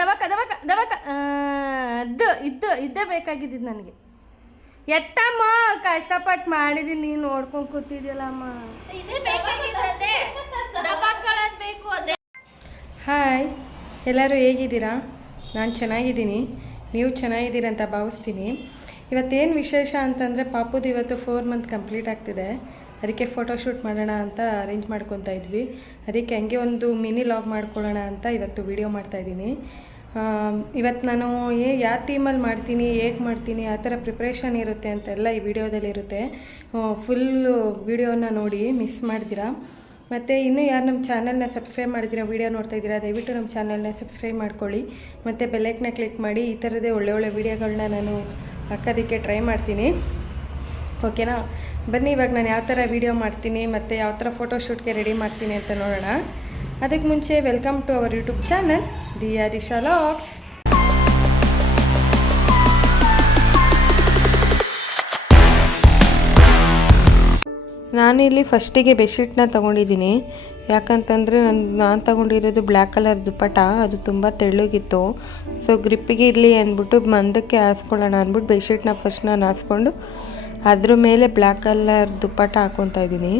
ದಬಕ ದಬಕ ದಬಕ ಇದ್ದೇ ಬೇಕಾಗಿದ್ದು ನನಗೆ. ಎತ್ತಮ್ಮ ಕಷ್ಟಪಟ್ಟು ಮಾಡಿದೀನಿ, ನೀನು ನೋಡ್ಕೊಂಡು ಕೂತಿದ್ಯಲ್ಲಮ್ಮ. ಹಾಯ್, ಎಲ್ಲರೂ ಹೇಗಿದ್ದೀರಾ? ನಾನು ಚೆನ್ನಾಗಿದ್ದೀನಿ, ನೀವು ಚೆನ್ನಾಗಿದ್ದೀರ ಅಂತ ಭಾವಿಸ್ತೀನಿ. ಇವತ್ತೇನು ವಿಶೇಷ ಅಂತಂದರೆ ಪಾಪುದು ಇವತ್ತು 4 ಮಂತ್ ಕಂಪ್ಲೀಟ್ ಆಗ್ತಿದೆ. ಅದಕ್ಕೆ ಫೋಟೋಶೂಟ್ ಮಾಡೋಣ ಅಂತ ಅರೇಂಜ್ ಮಾಡ್ಕೊತಾ ಇದ್ವಿ. ಅದಕ್ಕೆ ಹಂಗೆ ಒಂದು ಮಿನಿ ಲಾಗ್ ಮಾಡ್ಕೊಳ್ಳೋಣ ಅಂತ ಇವತ್ತು ವೀಡಿಯೋ ಮಾಡ್ತಾಯಿದ್ದೀನಿ. ಇವತ್ತು ನಾನು ಯಾವ ಥೀಮಲ್ಲಿ ಮಾಡ್ತೀನಿ, ಹೇಗೆ ಮಾಡ್ತೀನಿ, ಆ ಥರ ಪ್ರಿಪ್ರೇಷನ್ ಇರುತ್ತೆ ಅಂತೆಲ್ಲ ಈ ವಿಡಿಯೋದಲ್ಲಿ ಇರುತ್ತೆ. ಫುಲ್ಲು ವಿಡಿಯೋನ ನೋಡಿ ಮಿಸ್ ಮಾಡ್ದಿರಾ. ಮತ್ತು ಇನ್ನೂ ಯಾರು ನಮ್ಮ ಚಾನಲ್ನ ಸಬ್ಸ್ಕ್ರೈಬ್ ಮಾಡಿದಿರಾ, ವೀಡಿಯೋ ನೋಡ್ತಾ ಇದ್ದೀರಾ, ದಯವಿಟ್ಟು ನಮ್ಮ ಚಾನಲ್ನ ಸಬ್ಸ್ಕ್ರೈಬ್ ಮಾಡ್ಕೊಳ್ಳಿ. ಮತ್ತು ಬೆಲ್ಲೈಕ್ನ ಕ್ಲಿಕ್ ಮಾಡಿ. ಈ ಥರದೇ ಒಳ್ಳೆ ವೀಡಿಯೋಗಳನ್ನ ನಾನು ಹಾಕೋದಕ್ಕೆ ಟ್ರೈ ಮಾಡ್ತೀನಿ. ಓಕೆನಾ? ಬನ್ನಿ ಇವಾಗ ನಾನು ಯಾವ ಥರ ವೀಡಿಯೋ ಮಾಡ್ತೀನಿ ಮತ್ತು ಯಾವ ಥರ ಫೋಟೋಶೂಟ್ಗೆ ರೆಡಿ ಮಾಡ್ತೀನಿ ಅಂತ ನೋಡೋಣ. ಅದಕ್ಕೆ ಮುಂಚೆ welcome to our YouTube channel Diya Disha logs. ನಾನಿಲ್ಲಿ ಫಸ್ಟಿಗೆ ಬೆಡ್ಶೀಟ್ನ ತೊಗೊಂಡಿದ್ದೀನಿ. ಯಾಕಂತಂದರೆ ನಾನು ತೊಗೊಂಡಿರೋದು ಬ್ಲ್ಯಾಕ್ ಕಲರ್ ದುಪ್ಪಟ, ಅದು ತುಂಬ ತೆಳ್ಳಗಿತ್ತು. ಸೊ ಗ್ರಿಪ್ಪಿಗೆ ಇರಲಿ ಅಂದ್ಬಿಟ್ಟು ಮಂದಕ್ಕೆ ಹಾಸ್ಕೊಳ್ಳೋಣ ಅಂದ್ಬಿಟ್ಟು ಬೆಡ್ಶೀಟ್ನ ಫಸ್ಟ್ ನಾನು ಹಾಸ್ಕೊಂಡು ಅದ್ರ ಮೇಲೆ ಬ್ಲ್ಯಾಕ್ ಕಲರ್ ದುಪ್ಪಟ ಹಾಕ್ಕೊತಾ ಇದ್ದೀನಿ.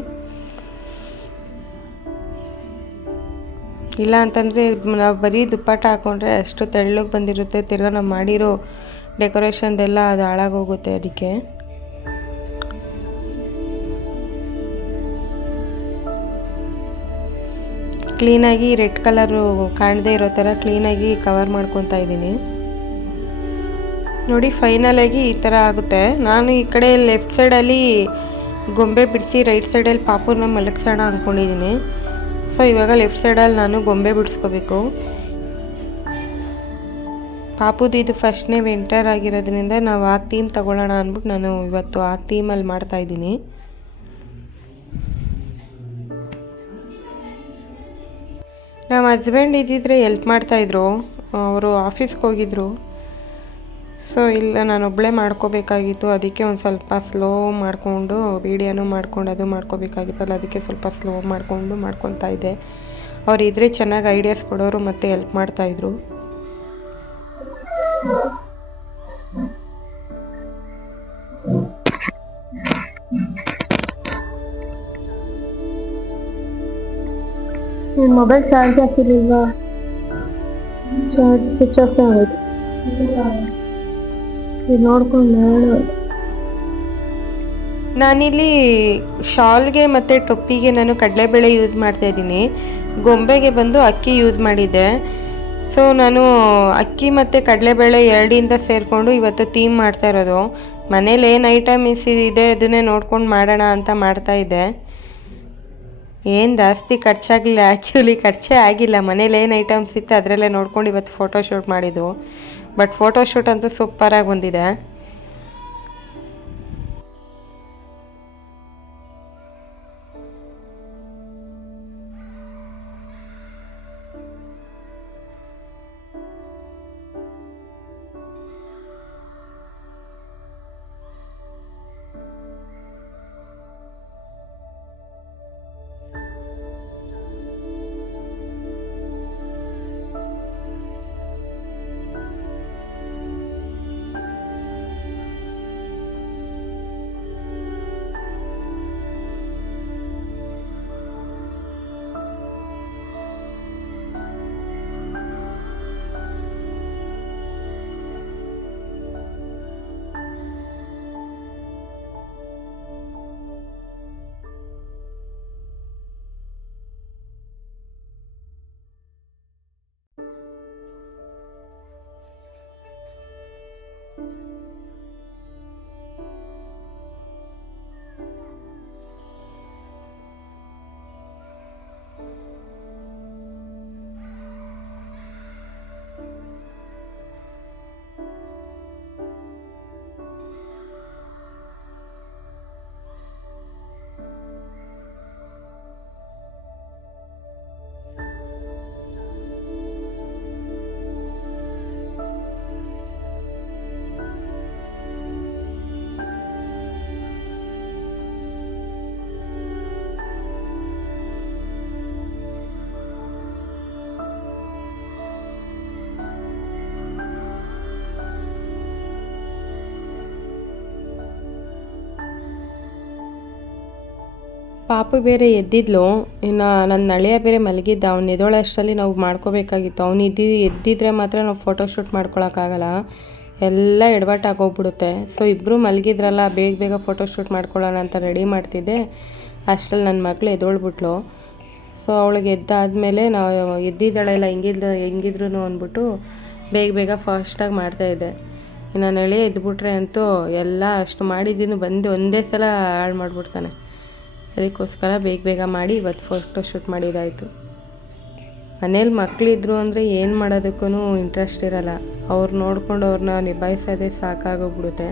ಇಲ್ಲ ಅಂತಂದರೆ ನಾವು ಬರೀ ದುಪ್ಪಟ ಹಾಕ್ಕೊಂಡ್ರೆ ಅಷ್ಟು ತೆಳ್ಳಗೆ ಬಂದಿರುತ್ತೆ, ತಿರ್ಗಾ ನಾವು ಮಾಡಿರೋ ಡೆಕೋರೇಷನ್ದೆಲ್ಲ ಅದು ಹಾಳಾಗೋಗುತ್ತೆ. ಅದಕ್ಕೆ ಕ್ಲೀನಾಗಿ ರೆಡ್ ಕಲರು ಕಾಣದೇ ಇರೋ ಥರ ಕ್ಲೀನಾಗಿ ಕವರ್ ಮಾಡ್ಕೊತಾ ಇದ್ದೀನಿ. ನೋಡಿ ಫೈನಲಾಗಿ ಈ ಥರ ಆಗುತ್ತೆ. ನಾನು ಈ ಕಡೆ ಲೆಫ್ಟ್ ಸೈಡಲ್ಲಿ ಗೊಂಬೆ ಬಿಡಿಸಿ ರೈಟ್ ಸೈಡಲ್ಲಿ ಪಾಪುನ ಮಲಗಿಸೋಣ ಅಂದ್ಕೊಂಡಿದ್ದೀನಿ. ಸೊ ಇವಾಗ ಲೆಫ್ಟ್ ಸೈಡಲ್ಲಿ ನಾನು ಗೊಂಬೆ ಬಿಡಿಸ್ಕೋಬೇಕು. ಪಾಪುದು ಇದು ಫಸ್ಟ್ನೇ ವಿಂಟರ್ ಆಗಿರೋದ್ರಿಂದ ನಾವು ಆ ಥೀಮ್ ತಗೊಳ್ಳೋಣ ಅಂದ್ಬಿಟ್ಟು ನಾನು ಇವತ್ತು ಆ ಥೀಮಲ್ಲಿ ಮಾಡ್ತಾಯಿದ್ದೀನಿ. ನಮ್ಮ ಹಸ್ಬೆಂಡ್ ಇದ್ದಿದ್ರೆ ಎಲ್ಪ್ ಮಾಡ್ತಾಯಿದ್ರು, ಅವರು ಆಫೀಸ್ಗೆ ಹೋಗಿದ್ರು. ಸೊ ಇಲ್ಲ ನಾನು ಒಬ್ಬಳೇ ಮಾಡ್ಕೋಬೇಕಾಗಿತ್ತು. ಅದಕ್ಕೆ ಒಂದು ಸ್ವಲ್ಪ ಸ್ಲೋ ಮಾಡಿಕೊಂಡು ವೀಡಿಯೋನು ಮಾಡ್ಕೊಂಡು ಅದು ಮಾಡ್ಕೋಬೇಕಾಗಿತ್ತಲ್ಲ, ಅದಕ್ಕೆ ಸ್ವಲ್ಪ ಸ್ಲೋ ಮಾಡಿಕೊಂಡು ಮಾಡ್ಕೊತಾ ಇದ್ದೆ. ಅವ್ರು ಇದ್ರೆ ಚೆನ್ನಾಗಿ ಐಡಿಯಾಸ್ ಕೊಡೋರು ಮತ್ತು ಹೆಲ್ಪ್ ಮಾಡ್ತಾಯಿದ್ರು. ಮೊಬೈಲ್ ಚಾರ್ಜ್ ಹಾಕಿರ್ಲಿಲ್ವಾ? ಚಾರ್ಜ್ ಸ್ವಿಚ್ ಆಫ್ ಆಗೋದು. ನೋಡ್ಕೊಂಡು ನಾನಿಲ್ಲಿ ಶಾಲ್ಗೆ ಮತ್ತು ಟೊಪ್ಪಿಗೆ ನಾನು ಕಡಲೆಬೇಳೆ ಯೂಸ್ ಮಾಡ್ತಾಯಿದ್ದೀನಿ. ಗೊಂಬೆಗೆ ಬಂದು ಅಕ್ಕಿ ಯೂಸ್ ಮಾಡಿದ್ದೆ. ಸೊ ನಾನು ಅಕ್ಕಿ ಮತ್ತು ಕಡಲೆಬೇಳೆ ಎರಡಿಂದ ಸೇರಿಕೊಂಡು ಇವತ್ತು ಥೀಮ್ ಮಾಡ್ತಾ ಇರೋದು. ಮನೇಲಿ ಏನು ಐಟಮ್ಸ್ ಇದೆ ಅದನ್ನೇ ನೋಡ್ಕೊಂಡು ಮಾಡೋಣ ಅಂತ ಮಾಡ್ತಾಯಿದ್ದೆ. ಏನು ಜಾಸ್ತಿ ಖರ್ಚಾಗಲಿಲ್ಲ, ಆ್ಯಕ್ಚುಲಿ ಖರ್ಚೇ ಆಗಿಲ್ಲ. ಮನೇಲಿ ಏನು ಐಟಮ್ಸ್ ಇತ್ತು ಅದರಲ್ಲೇ ನೋಡ್ಕೊಂಡು ಇವತ್ತು ಫೋಟೋಶೂಟ್ ಮಾಡಿದ್ದು. ಬಟ್ ಫೋಟೋಶೂಟ್ ಅಂತೂ ಸೂಪರಾಗಿ ಬಂದಿದೆ. ಪಾಪು ಬೇರೆ ಎದ್ದಿದ್ಲು, ಇನ್ನು ನನ್ನ ಅಳಿಯ ಬೇರೆ ಮಲಗಿದ್ದ. ಅವ್ನು ಎದ್ದೋಳಷ್ಟರಲ್ಲಿ ನಾವು ಮಾಡ್ಕೋಬೇಕಾಗಿತ್ತು. ಅವನು ಎದ್ದಿದ್ರೆ ಮಾತ್ರ ನಾವು ಫೋಟೋಶೂಟ್ ಮಾಡ್ಕೊಳಕ್ಕಾಗಲ್ಲ, ಎಲ್ಲ ಎಡವಟ್ಟಾಗೋಗ್ಬಿಡುತ್ತೆ. ಸೊ ಇಬ್ಬರು ಮಲಗಿದ್ರಲ್ಲ, ಬೇಗ ಬೇಗ ಫೋಟೋಶೂಟ್ ಮಾಡ್ಕೊಳ್ಳೋಣ ಅಂತ ರೆಡಿ ಮಾಡ್ತಿದ್ದೆ. ಅಷ್ಟರಲ್ಲಿ ನನ್ನ ಮಗಳು ಎದ್ದೋಳ್ಬಿಟ್ಲು. ಸೊ ಅವಳಿಗೆ ಎದ್ದಾದಮೇಲೆ ನಾವು ಎದ್ದಿದ್ದಾಳೆಲ್ಲ ಹೆಂಗಿದ್ರು ಅಂದ್ಬಿಟ್ಟು ಬೇಗ ಬೇಗ ಫಾಸ್ಟಾಗಿ ಮಾಡ್ತಾಯಿದ್ದೆ. ನಾನು ಎಳೆಯ ಎದ್ಬಿಟ್ರೆ ಅಂತೂ ಎಲ್ಲ ಅಷ್ಟು ಮಾಡಿದ್ದೀನಿ ಬಂದು ಒಂದೇ ಸಲ ಹಾಳು ಮಾಡಿಬಿಡ್ತಾನೆ. ಅದಕ್ಕೋಸ್ಕರ ಬೇಗ ಬೇಗ ಮಾಡಿ ಇವತ್ತು ಫೋಟೋಶೂಟ್ ಮಾಡಿದ್ದಾಯಿತು. ಮನೇಲಿ ಮಕ್ಕಳಿದ್ರು ಅಂದರೆ ಏನು ಮಾಡೋದಕ್ಕೂ ಇಂಟ್ರೆಸ್ಟ್ ಇರಲ್ಲ. ಅವ್ರು ನೋಡ್ಕೊಂಡು ಅವ್ರನ್ನ ನಿಭಾಯಿಸೋದೇ ಸಾಕಾಗೋಗ್ಬಿಡುತ್ತೆ.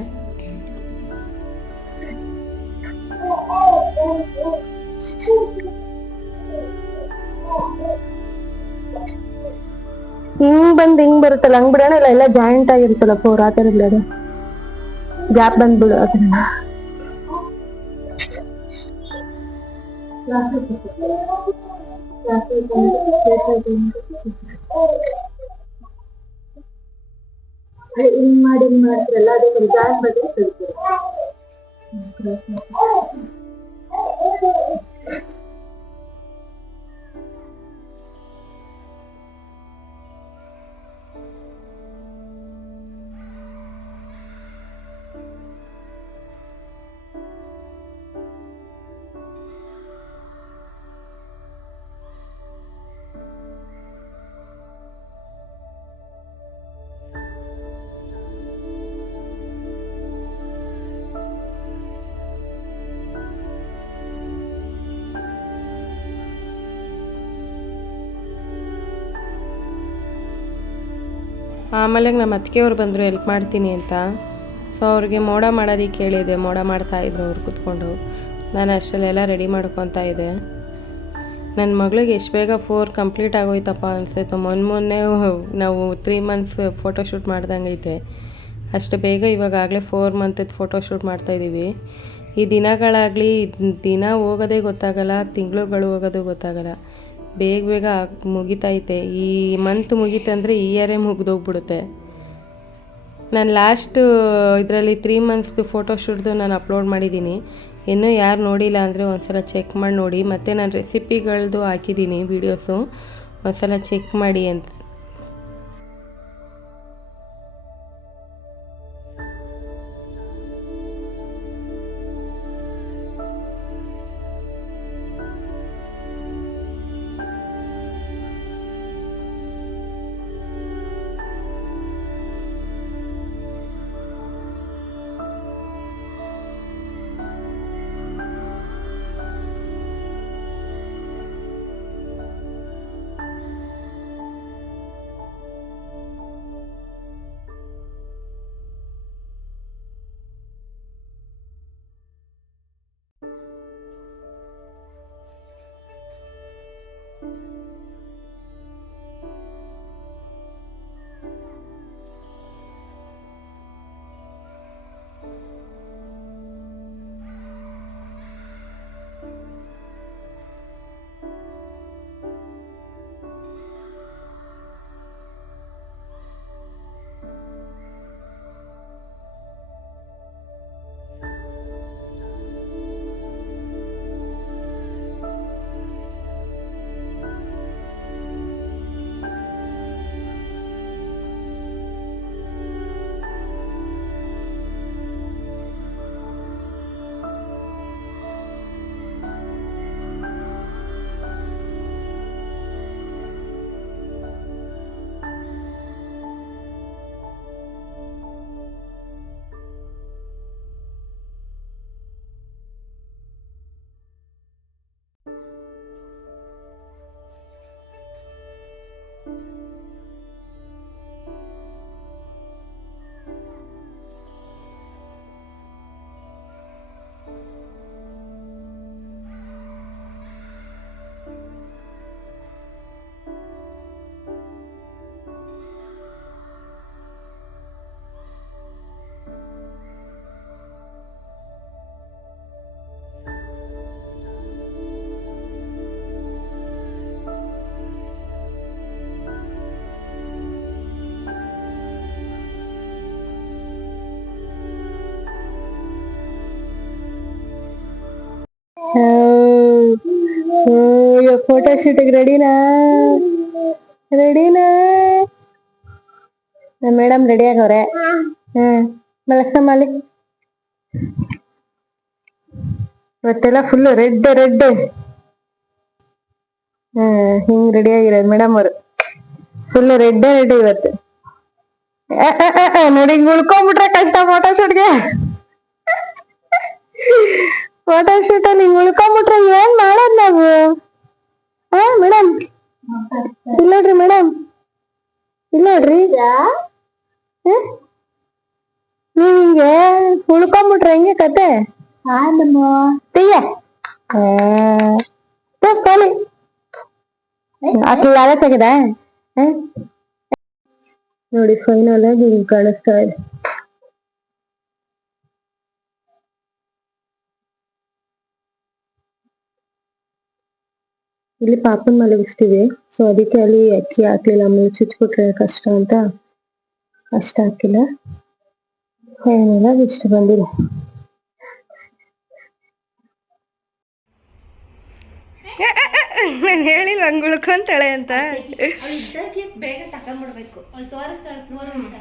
ಹಿಂಗ್ ಬರುತ್ತಲ್ಲ, ಹಂಗ್ ಬಿಡೋಣ. ಇಲ್ಲ ಎಲ್ಲ ಜಾಯಿಂಟ್ ಆಗಿರುತ್ತಲ್ಲ ಫೋರ್, ಆ ತರ ಬಿಡೋದು, ಗ್ಯಾಪ್ ಬಂದ್ಬಿಡು ಆ ತರ. ಹಿಂಗ್ ಮಾಡ್ತಿರಲ್ಲ, ಅದಕ್ಕೆ ಜಾಯಿಂಟ್ ಬಗ್ಗೆ ಆಮೇಲೆ ನಮ್ಮ ಅತ್ತಿಗೆಯವ್ರು ಬಂದರು ಹೆಲ್ಪ್ ಮಾಡ್ತೀನಿ ಅಂತ. ಸೊ ಅವ್ರಿಗೆ ಮೋಡ ಮಾಡೋದಕ್ಕೆ ಹೇಳಿದೆ, ಮೋಡ ಮಾಡ್ತಾಯಿದ್ರು ಅವ್ರು ಕೂತ್ಕೊಂಡು. ನಾನು ಅಷ್ಟರಲ್ಲೆಲ್ಲ ರೆಡಿ ಮಾಡ್ಕೊತಾ ಇದ್ದೆ. ನನ್ನ ಮಗಳಿಗೆ ಎಷ್ಟು ಬೇಗ 4 ಕಂಪ್ಲೀಟ್ ಆಗೋಯ್ತಪ್ಪ ಅನಿಸ್ತು. ಮೊನ್ನೆ ನಾವು 3 ಮಂತ್ಸ್ ಫೋಟೋಶೂಟ್ ಮಾಡ್ದಂಗೈತೆ. ಅಷ್ಟು ಬೇಗ ಇವಾಗಲೇ 4 ಮಂತದ್ದು ಫೋಟೋಶೂಟ್ ಮಾಡ್ತಾಯಿದ್ದೀವಿ. ಈ ದಿನಗಳಾಗಲಿ ದಿನ ಹೋಗೋದೇ ಗೊತ್ತಾಗಲ್ಲ, ತಿಂಗಳುಗಳು ಹೋಗೋದು ಗೊತ್ತಾಗಲ್ಲ. ಬೇಗ ಬೇಗ ಮುಗಿತೈತೆ. ಈ ಮಂತ್ ಮುಗೀತಂದರೆ ಈ ಇಯರೇ ಮುಗಿದೋಗ್ಬಿಡುತ್ತೆ. ನಾನು ಲಾಸ್ಟ್ ಇದರಲ್ಲಿ 3 ಮಂತ್ಸ್ದು ಫೋಟೋಶೂಟ್ದು ನಾನು ಅಪ್ಲೋಡ್ ಮಾಡಿದ್ದೀನಿ. ಇನ್ನೂ ಯಾರು ನೋಡಿಲ್ಲ ಅಂದರೆ ಒಂದ್ಸಲ ಚೆಕ್ ಮಾಡಿ ನೋಡಿ. ಮತ್ತು ನಾನು ರೆಸಿಪಿಗಳದ್ದು ಹಾಕಿದ್ದೀನಿ ವೀಡಿಯೋಸು, ಒಂದ್ಸಲ ಚೆಕ್ ಮಾಡಿ ಅಂತ. ಫೋಟೋ ಶೂಟಿಗೆ ರೆಡಿನಾ? ನಮ್ಮ ಮೇಡಮ್ ರೆಡಿ ಆಗವ್ರೆ. ಮಲಕ್ಕಮ್ಮಲ್ಲಿ ಇವತ್ತೆಲ್ಲ ಫುಲ್ ರೆಡ್ ಹಿಂಗ್ ರೆಡಿ ಆಗಿರೋದು ಮೇಡಮ್ ಅವರು. ಫುಲ್ ರೆಡ್ ಇವತ್ತು. ನೋಡಿ ಹಿಂಗ್ ಉಳ್ಕೊಂಡ್ಬಿಟ್ರೆ ಕಷ್ಟ ಫೋಟೋ ಶೂಟ್ ಅಲ್ಲಿ ಹಿಂಗ್ ಉಳ್ಕೊಂಡ್ಬಿಟ್ರೆ ಏನ್ ಮಾಡೋದ್ ನಾವು? ಮೇಡಮ್ ಇಲ್ಲೋಡ್ರಿ ಮೇಡಮ್, ಇಲ್ಲೋಡ್ರಿ ನೀವ್ ಹಿಂಗೆ ಉಳ್ಕೊಂಡ್ಬಿಟ್ರೆ ಹೆಂಗೆ ಕತೆ? ತೆಯ್ಯ ಖಾಲಿ ಅಲ್ಲ ತೆಗೆದ ನೋಡಿ. ಫೈನಲ್ ಆಗಿ ಹಿಂಗ್ ಕಾಣಿಸ್ತಾ ಇದೆ. ಇಲ್ಲಿ ಪಾಪನ್ ಮಲಗಿಸ್ತೀವಿ, ಸೊ ಅದಕ್ಕೆ ಅಲ್ಲಿ ಅಕ್ಕಿ ಹಾಕ್ಲಿಲ್ಲ. ಆಮೇಲೆ ಚುಚ್ಬಿಟ್ರೆ ಕಷ್ಟ ಅಂತ ಅಷ್ಟ ಹಾಕಿಲ್ಲ. ಫೈನಲ್ ಆಗಿ ಇಷ್ಟು ಬಂದಿದೆ. ನಾನು ಹೇಳಿಲ್ಲ ಹಂಗೆ ಉಳ್ಕೊಂತಾಳೆ ಅಂತ. ಬೇಗ ತಕೊಂಡ್ಬಿಡ್ಬೇಕು. ಅವ್ಳು ತೋರಿಸ್ತಾಳೆ ಫ್ಲೋರ್ ಅಂತ.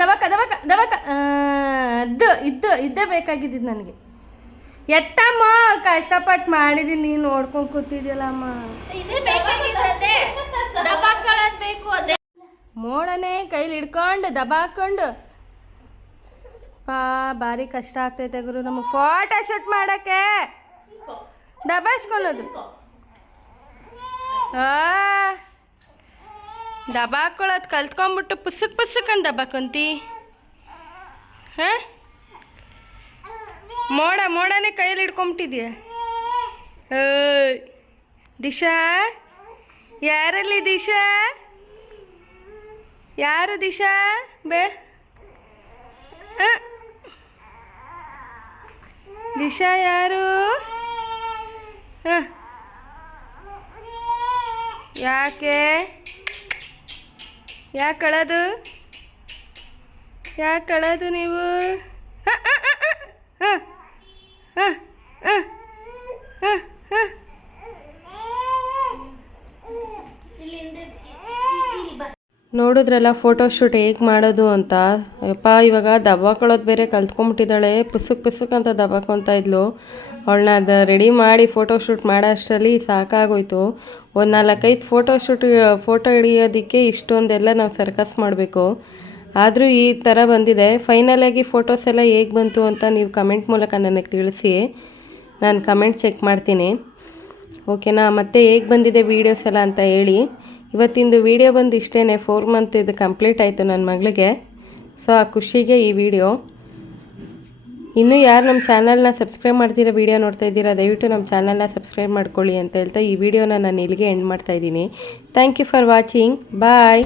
ದಬಕ ಇದ್ದೇ ಬೇಕಾಗಿದ್ದು ನನಗೆ. ಎತ್ತಮ್ಮ ಕಷ್ಟಪಟ್ಟು ಮಾಡಿದೀನಿ, ನೀನು ನೋಡ್ಕೊಂಡು ಕೂತಿದ್ಯಲ್ಲ ಅಮ್ಮ. ಮೋಡನೆ ಕೈಲಿ ಹಿಡ್ಕೊಂಡು ದಬಾಕೊಂಡು ಭಾರಿ ಕಷ್ಟ ಆಗ್ತೈತೆ ಗುರು ನಮಗೆ ಫೋಟೋ ಶೂಟ್ ಮಾಡಕ್ಕೆ. ದಬಾಯಿಸ್ಕೊಳೋದು ದಬಾಕೊಳ್ಳೋದು ಕಲ್ತ್ಕೊಂಡ್ಬಿಟ್ಟು ಪುಸ್ಸಕ್ ಅಂತ ದಬಾಕೊಂತಿ. ಮೋಡನೇ ಕೈಯಲ್ಲಿ ಹಿಡ್ಕೊಂಬಿಟ್ಟಿದ್ಯಾ? ದಿಶಾ, ಯಾರಲ್ಲಿ ದಿಶಾ? ಯಾರು ದಿಶಾ? ದಿಶಾ ಯಾರು? ಯಾಕೆ ಕಳದು ನೀವು? ನೋಡಿದ್ರಲ್ಲ ಫೋಟೋ ಶೂಟ್ ಹೇಗೆ ಮಾಡೋದು ಅಂತ. ಯಪ್ಪ ಇವಾಗ ದಬಾಕೊಳ್ಳೋದು ಬೇರೆ ಕಲ್ತ್ಕೊಂಬಿಟ್ಟಿದ್ದಾಳೆ. ಪುಸ್ಸಕ್ ಅಂತ ದಬಾಕೊತಾ ಇದ್ಲು. ಅವಳನ್ನ ಅದು ರೆಡಿ ಮಾಡಿ ಫೋಟೋ ಶೂಟ್ ಮಾಡೋ ಅಷ್ಟರಲ್ಲಿ ಸಾಕಾಗೋಯ್ತು. ಒಂದು 4-5 ಫೋಟೋ ಹಿಡಿಯೋದಕ್ಕೆ ಇಷ್ಟೊಂದೆಲ್ಲ ನಾವು ಸರ್ಕಸ್ ಮಾಡಬೇಕು. ಆದರೂ ಈ ಥರ ಬಂದಿದೆ. ಫೈನಲಾಗಿ ಫೋಟೋಸ್ ಎಲ್ಲ ಹೇಗೆ ಬಂತು ಅಂತ ನೀವು ಕಮೆಂಟ್ ಮೂಲಕ ನನಗೆ ತಿಳಿಸಿ. ನಾನು ಕಮೆಂಟ್ ಚೆಕ್ ಮಾಡ್ತೀನಿ, ಓಕೆನಾ? ಮತ್ತು ಹೇಗೆ ಬಂದಿದೆ ವೀಡಿಯೋಸ್ ಎಲ್ಲ ಅಂತ ಹೇಳಿ. ಇವತ್ತಿಂದು ವಿಡಿಯೋ ಬಂದು ಇಷ್ಟೇ. 4 ಮಂತ್ ಇದು ಕಂಪ್ಲೀಟ್ ಆಯಿತು ನನ್ನ ಮಗಳಿಗೆ. ಸೊ ಆ ಖುಷಿಗೆ ಈ ವಿಡಿಯೋ. ಇನ್ನೂ ಯಾರು ನಮ್ಮ ಚಾನಲ್ನ ಸಬ್ಸ್ಕ್ರೈಬ್ ಮಾಡ್ತೀರಾ, ವಿಡಿಯೋ ನೋಡ್ತಾ ಇದ್ದೀರಾ, ದಯವಿಟ್ಟು ನಮ್ಮ ಚಾನಲ್ನ ಸಬ್ಸ್ಕ್ರೈಬ್ ಮಾಡ್ಕೊಳ್ಳಿ ಅಂತ ಹೇಳ್ತಾ ಈ ವಿಡಿಯೋನ ನಾನು ಇಲ್ಲಿಗೆ ಎಂಡ್ ಮಾಡ್ತಾಯಿದ್ದೀನಿ. Thank you for watching. Bye.